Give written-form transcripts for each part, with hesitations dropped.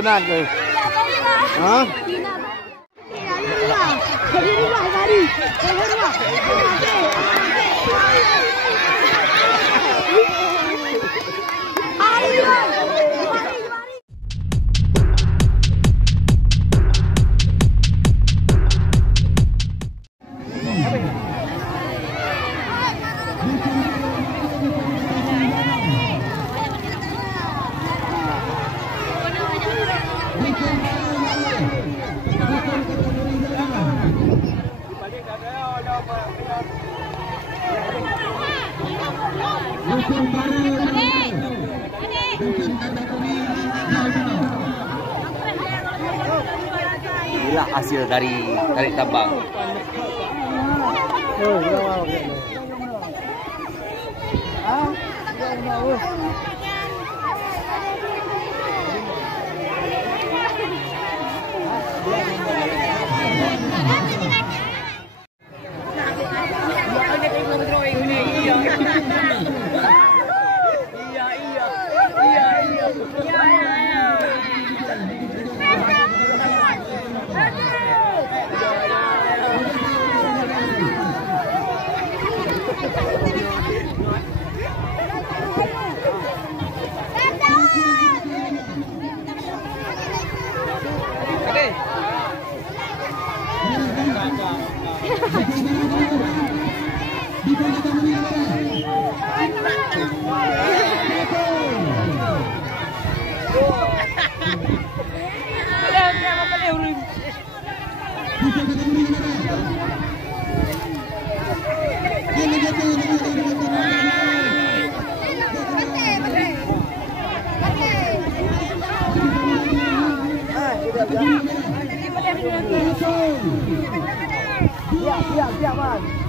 tontonan ke? Ha? Inilah hasil dari tarik tambang. Siap, Bang.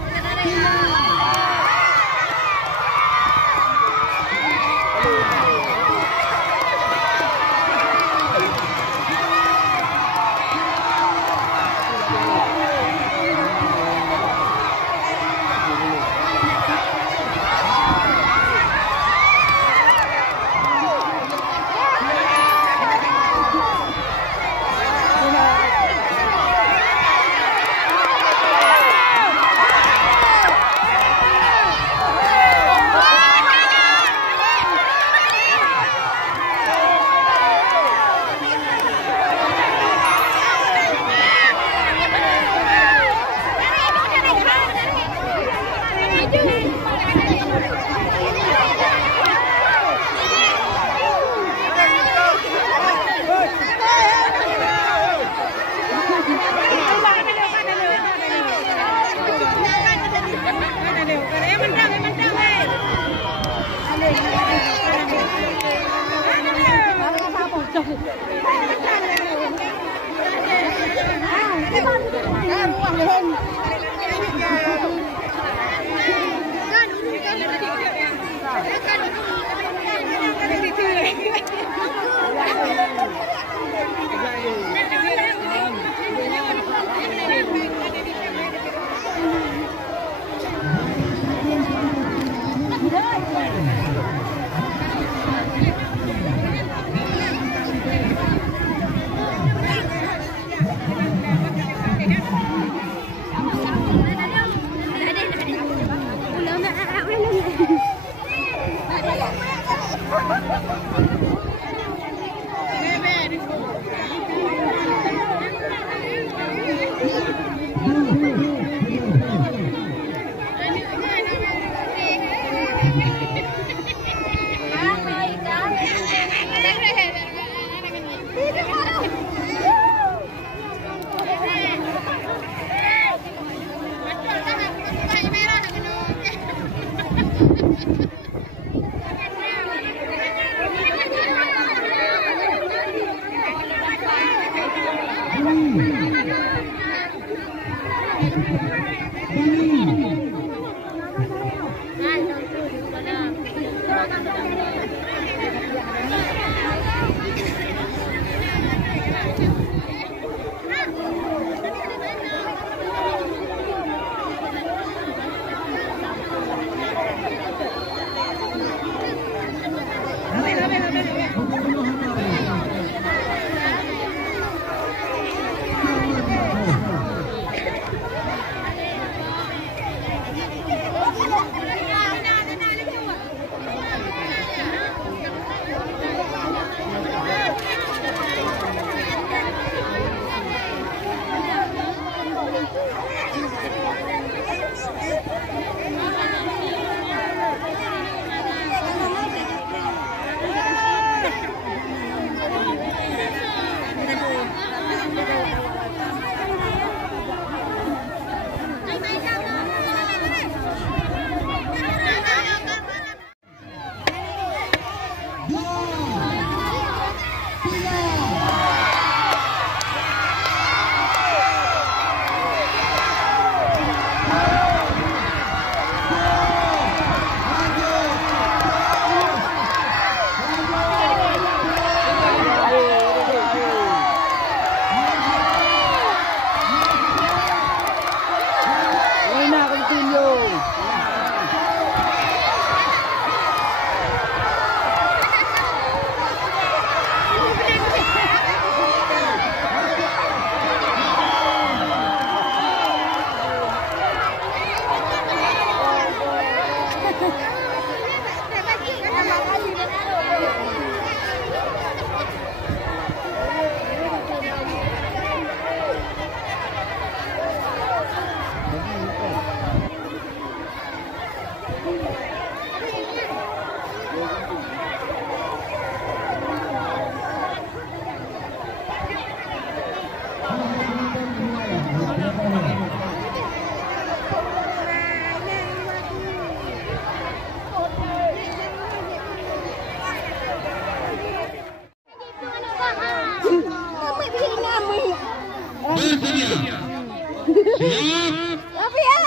Tapi ya.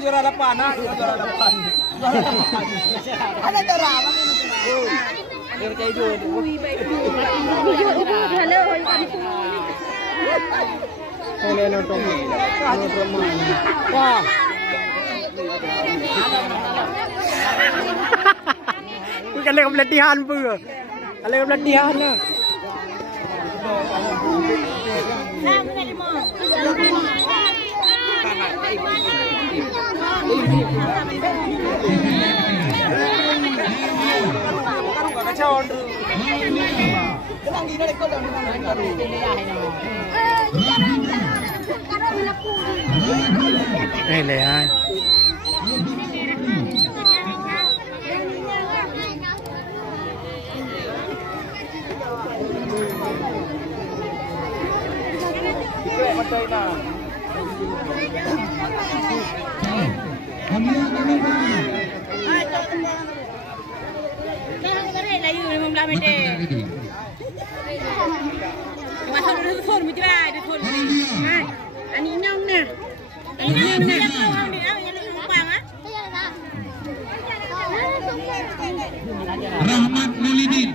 Juara depan, juara depan. Ada juara apa? Yang kayak itu. Boleh nonton. Wah. Kalian pelatihan pun. Kalian pelatihan lah. Đây là ai? Masuk dulu phone macam mana? Di phone ni. Ani nyong na. Ani nyong na. Yang ni lumpang ah. Rahmat Maulidin.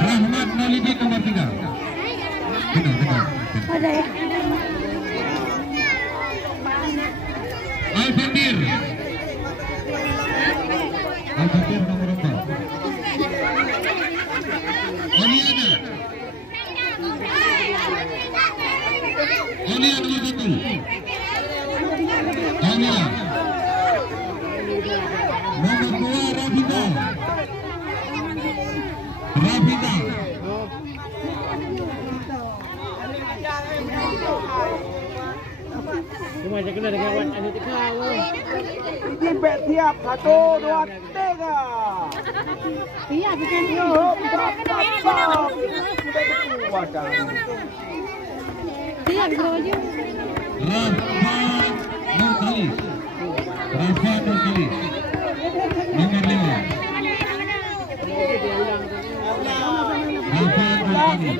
Rahmat Maulidin nomor 3. Ada ya. Al-Fatir. Al-Fatir nomor 4. Oliana. Olia nomor 1. Olia. Nomor 2 Rafida. Rafida. Cuma saya kena dengan kawan anu tekau. Tiap tiap 1 2 3. Iya, bukan dia. Dia berojo. Rafa Nurkalis. Nomor 5. Rafa Nurkalis. Oh, ulang. Nomor 4 Fatir.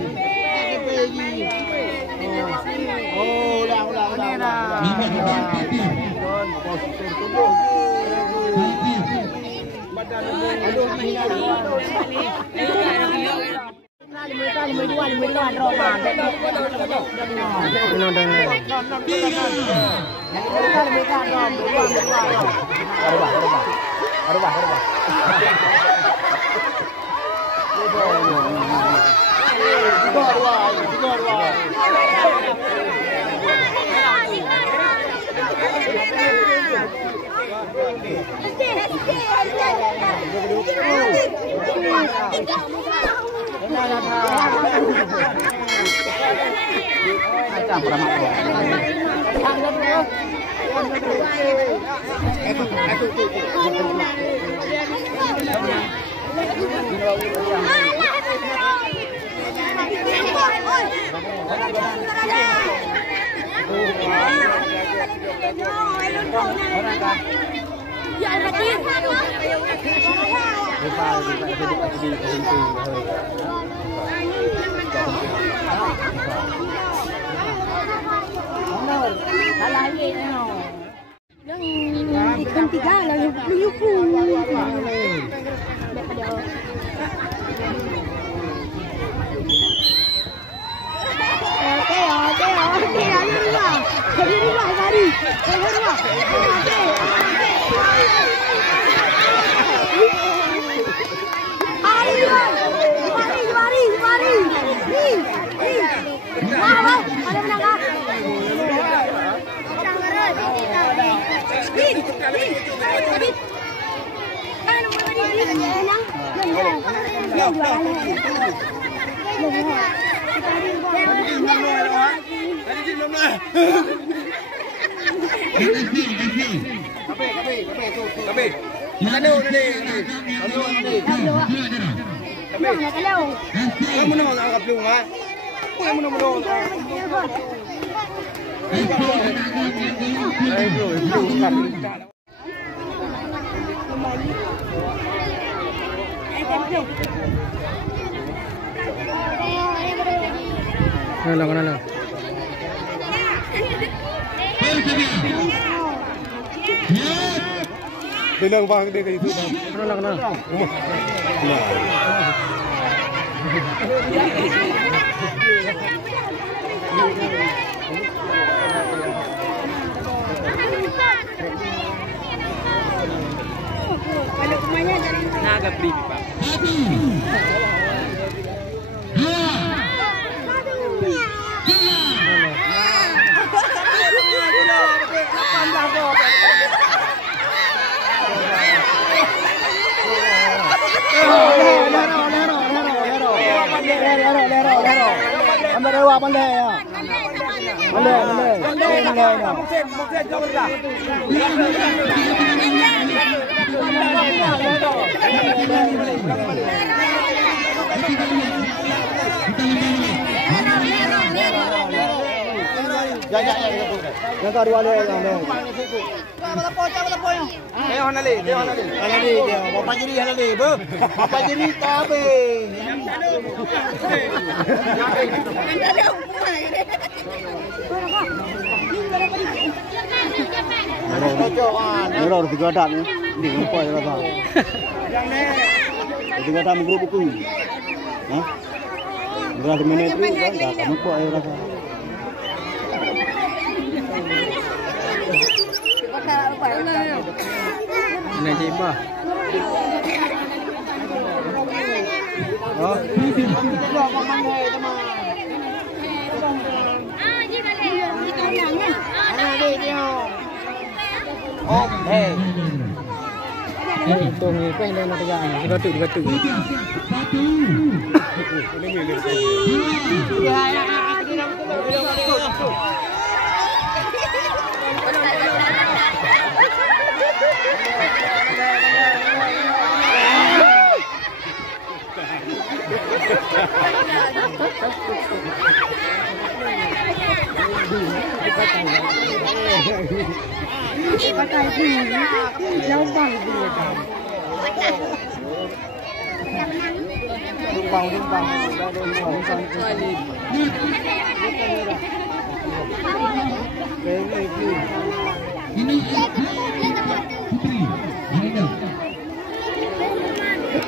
Ikan tiga lah yang Bilang bang dia kayak itu. Kenal. Kalau rumahnya dari Naga pribadi Pak. Orang tiga dak ni, ni apa je rasa? Tiga dak grup buku. Hah? Berapa minit tu kan? Dah kamu apa je rasa? Ini siapa? Oh, hey. Itu ni apa yang dah nak pegang? Tiga tu.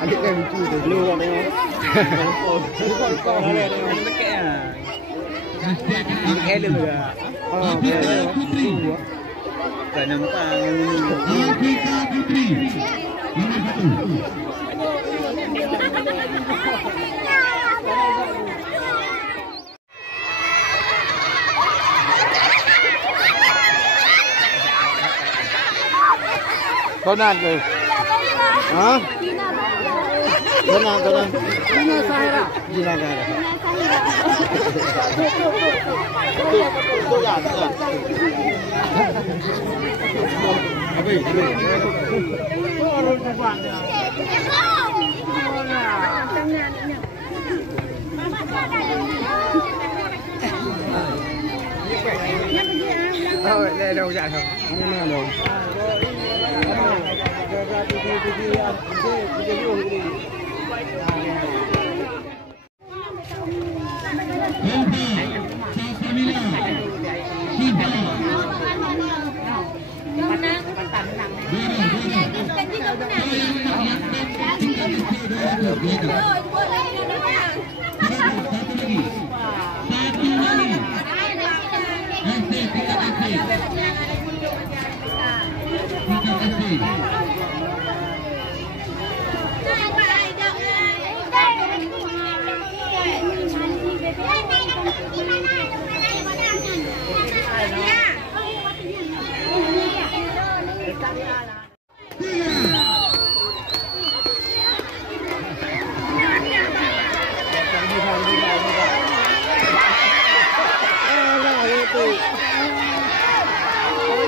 Adik kan lucu tu, lu orang tengok. Hello ya. Oh, hello. Kan nampak Afrika Putri. Nomor 1. Donan ke? Hah? Donan. Gina Sahira. Itu ya. Đâu dạ không? Không đâu.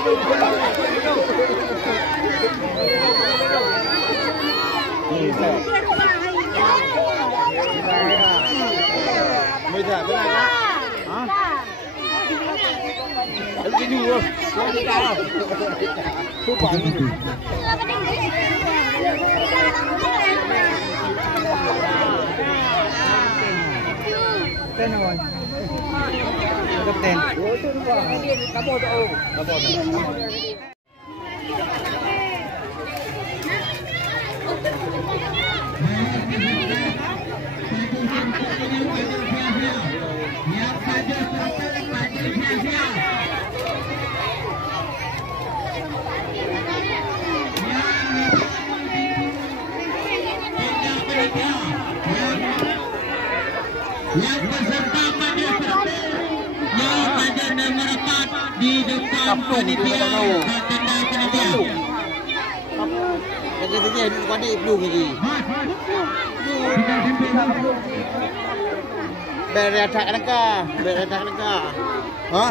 ไม่ได้เป็นไรนะฮะแล้วจะอยู่ร้องที่ดาวทุกวันเต้นอะไรก็เต้นโอ้ยเต้นว่ากระโดดโอ้กระโดดyang peserta pada satu yang pada nomor 4 di depan panitia tanda panitia. Jadi dia bukan dia belum lagi. Beretak neka. Hah?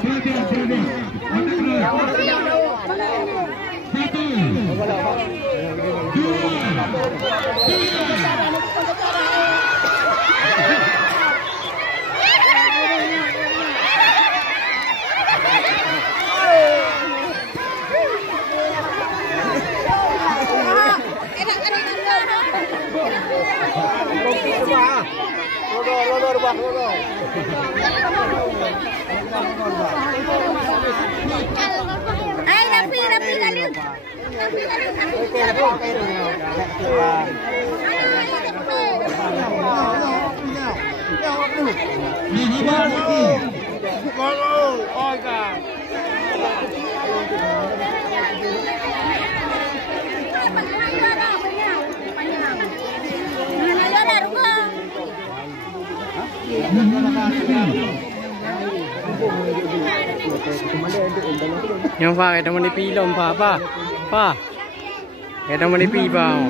Yang fa kita mani pi lom fa. Kita mani pi bau.